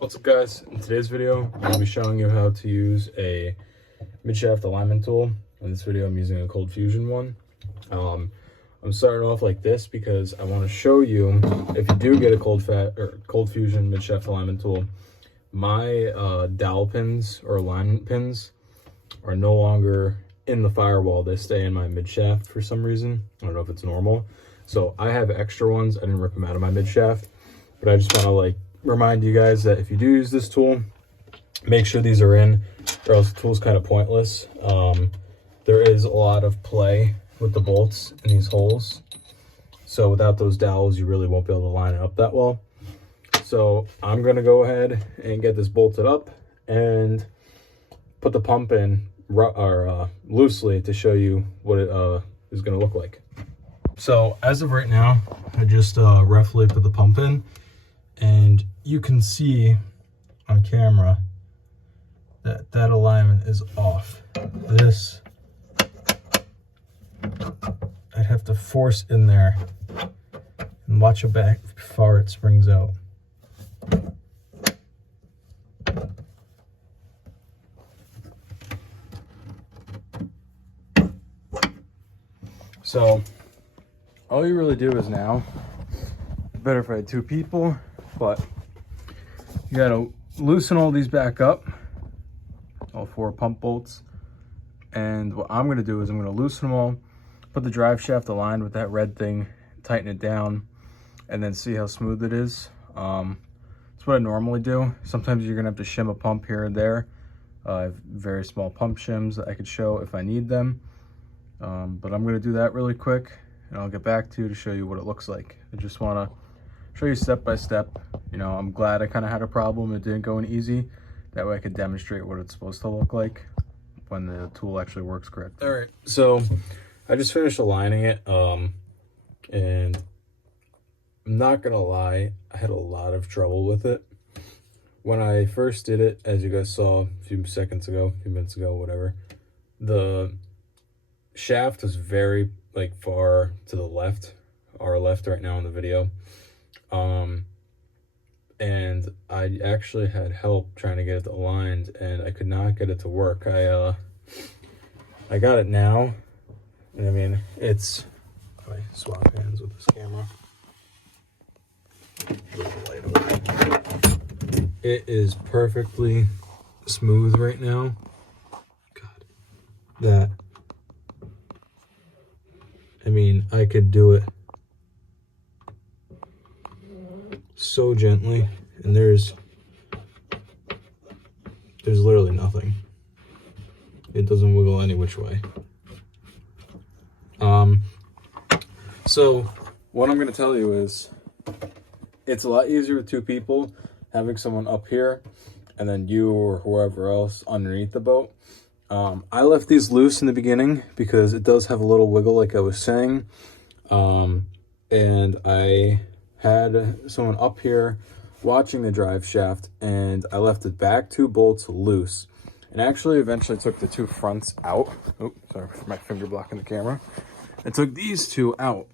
What's up, guys? In today's video, I'm going to be showing you how to use a midshaft alignment tool. In this video, I'm using a cold fusion one. I'm starting off like this because I want to show you, if you do get a cold fusion midshaft alignment tool, my dowel pins or alignment pins are no longer in the firewall. They stay in my midshaft for some reason. I don't know if it's normal. So I have extra ones. I didn't rip them out of my midshaft, but I just want to remind you guys that if you do use this tool, make sure these are in, or else the tool's kind of pointless. There is a lot of play with the bolts in these holes, so without those dowels you really won't be able to line it up that well. So I'm going to go ahead and get this bolted up and put the pump in loosely to show you what it is going to look like. So as of right now, I just roughly put the pump in, and you can see on camera that that alignment is off. This, I'd have to force in there and watch it back before it springs out. So all you really do is now, better if I had two people, but you gotta loosen all these back up, all four pump bolts. And what I'm gonna do is I'm gonna loosen them all, put the drive shaft aligned with that red thing, tighten it down, and then see how smooth it is. That's what I normally do. Sometimes you're gonna have to shim a pump here and there. I have very small pump shims that I could show if I need them. But I'm gonna do that really quick, and I'll get back to you to show you what it looks like. I just wanna show you step by step. You know, I'm glad I kind of had a problem. It didn't go in easy. That way I could demonstrate what it's supposed to look like when the tool actually works correctly. All right, so I just finished aligning it, and I'm not gonna lie, I had a lot of trouble with it. When I first did it, as you guys saw a few minutes ago, whatever, the shaft was very far to the left, our left right now in the video. And I actually had help trying to get it aligned, and I could not get it to work. I got it now, and I mean, it's, if I swap hands with this camera, it is perfectly smooth right now. God, that, I mean, I could do it so gently, and there's literally nothing. It doesn't wiggle any which way. So what I'm going to tell you is, it's a lot easier with two people, having someone up here and then you or whoever else underneath the boat. I left these loose in the beginning because it does have a little wiggle, like I was saying. And I had someone up here watching the drive shaft, and I left the back two bolts loose, and actually eventually took the two fronts out. Oh, sorry for my finger blocking the camera. I took these two out,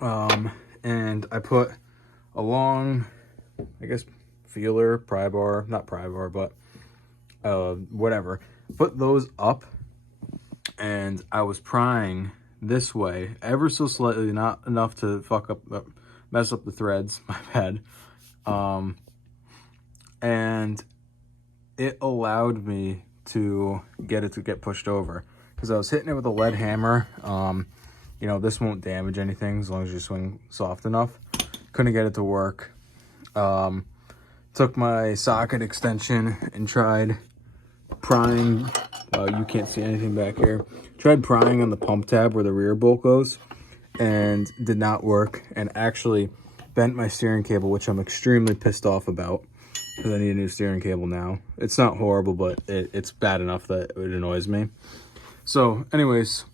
and I put a long, I guess, feeler, pry bar, not pry bar, but whatever. Put those up, and I was prying this way, ever so slightly, not enough to mess up the threads, my bad. And it allowed me to get it to get pushed over, because I was hitting it with a lead hammer. You know, this won't damage anything as long as you swing soft enough. Couldn't get it to work. Took my socket extension and tried prying. You can't see anything back here. Tried prying on the pump tab where the rear bolt goes, and did not work, and actually bent my steering cable, which I'm extremely pissed off about, because I need a new steering cable now. It's not horrible, but it's bad enough that it annoys me. So anyways,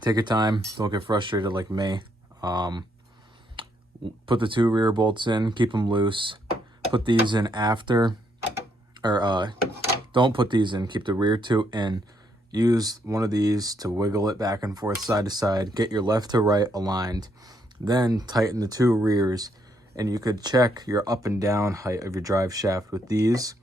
take your time, don't get frustrated like me. Put the two rear bolts in, keep them loose. Put these in after, or don't put these in, keep the rear two in. Use one of these to wiggle it back and forth, side to side. Get your left to right aligned. Then tighten the two rears and you could check your up and down height of your drive shaft with these.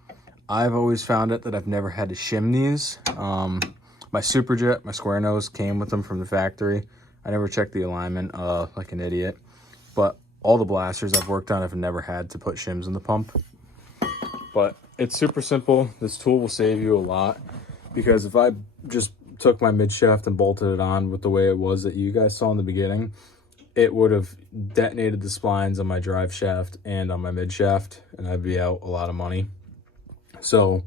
I've always found it that I've never had to shim these. My Superjet, my square nose, came with them from the factory. I never checked the alignment like an idiot. But all the blasters I've worked on, I've never had to put shims in the pump. But it's super simple. This tool will save you a lot, because if I just took my mid shaft and bolted it on with the way it was that you guys saw in the beginning, it would have detonated the splines on my drive shaft and on my mid shaft, and I'd be out a lot of money. So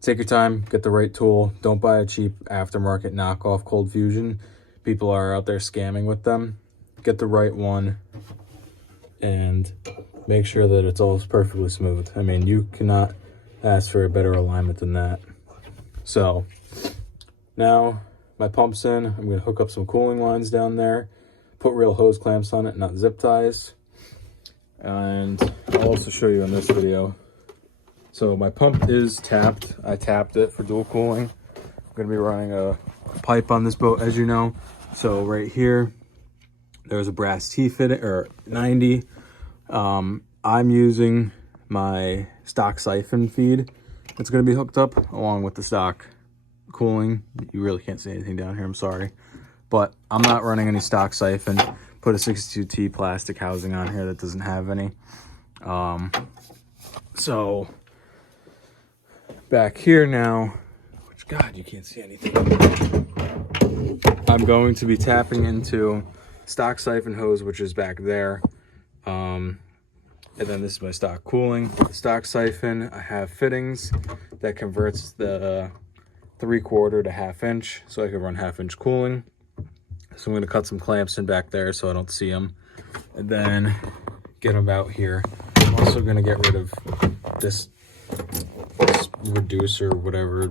take your time, get the right tool. Don't buy a cheap aftermarket knockoff cold fusion. People are out there scamming with them. Get the right one and make sure that it's all perfectly smooth. I mean, you cannot ask for a better alignment than that. So now my pump's in. I'm going to hook up some cooling lines down there, put real hose clamps on it, not zip ties. And I'll also show you in this video. So my pump is tapped. I tapped it for dual cooling. I'm going to be running a pipe on this boat, as you know. So right here, there's a brass T fitting, or 90. I'm using my stock siphon feed. It's going to be hooked up along with the stock cooling. You really can't see anything down here, I'm sorry. But I'm not running any stock siphon. Put a 62T plastic housing on here that doesn't have any. So back here now, which, God, you can't see anything. I'm going to be tapping into stock siphon hose, which is back there. And then this is my stock cooling. The stock siphon, I have fittings that converts the 3/4 to 1/2 inch, so I can run 1/2 inch cooling. So I'm going to cut some clamps in back there so I don't see them, and then get them out here. I'm also going to get rid of this reducer, whatever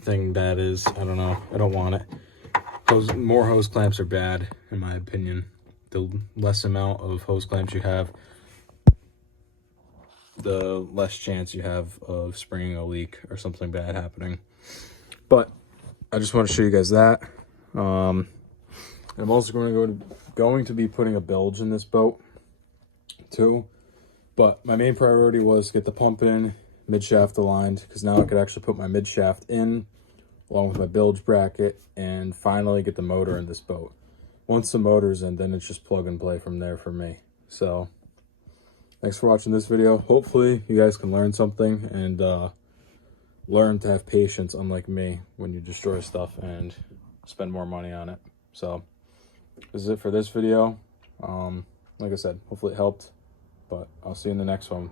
thing that is. I don't know. I don't want it. More hose clamps are bad, in my opinion. The less amount of hose clamps you have, the less chance you have of springing a leak or something bad happening. But I just want to show you guys that. I'm also going to be putting a bilge in this boat too. But my main priority was to get the pump in, mid shaft aligned, because now I could actually put my mid shaft in along with my bilge bracket and finally get the motor in this boat. Once the motor's in, then it's just plug and play from there for me. So thanks for watching this video. Hopefully you guys can learn something and learn to have patience, unlike me, when you destroy stuff and spend more money on it. So this is it for this video. Like I said, hopefully it helped, but I'll see you in the next one.